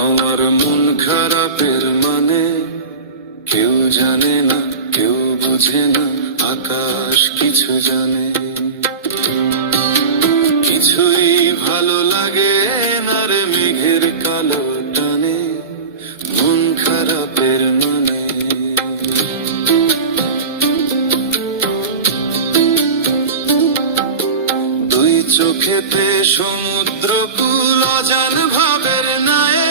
আমার মন খারাপের মানে কেউ জানে না, কেউ বোঝে না, আকাশ কিছু জানে। কিছুই ভালো লাগে না রে মেঘের কালো টানে, মন খারাপের মানে। দুই চোখেতে সমুদ্র কুল অজান ভাবের নায়ে,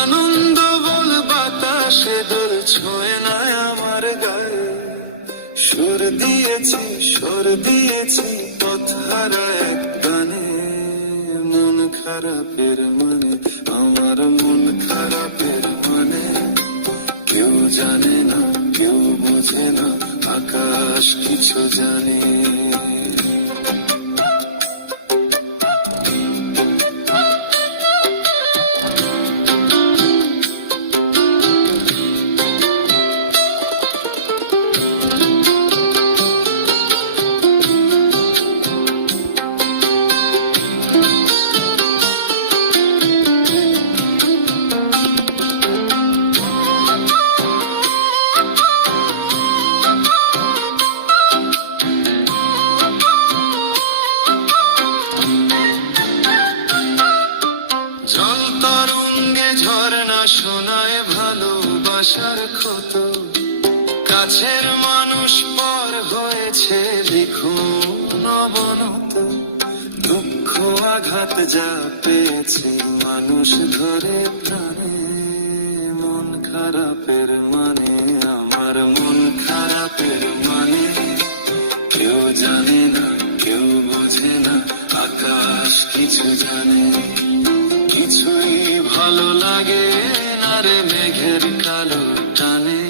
আনন্দ বল বাতাসে দোল ছোঁয় না আমার গায়ে। সুর দিয়েছি পথ হারা এক গানে, মন খারাপের মানে, আমার মন খারাপের মানে। কেউ জানে না, কেউ বোঝে না, আকাশ কিছু জানে। জল তরঙ্গে ঝরনা শোনায় ভালোবাসার ক্ষত, কাছের মানুষ পর হয়েছে লিখুন অবনত। দুঃখ আঘাত যা পেয়েছে মানুষ ধরে প্রাণে, মন খারাপের মানে, আমার মন খারাপের মানে। কেউ জানে না, কেউ বোঝে না, আকাশ কিছু জানে। কিছুই ভালো লাগে না রে মেঘের কালো টানে,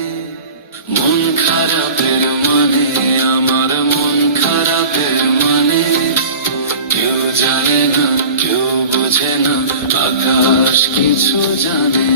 মন খারাপের মানে, আমার মন খারাপের মানে। কেউ জানে না, কেউ বোঝে না, আকাশ কিছু জানে।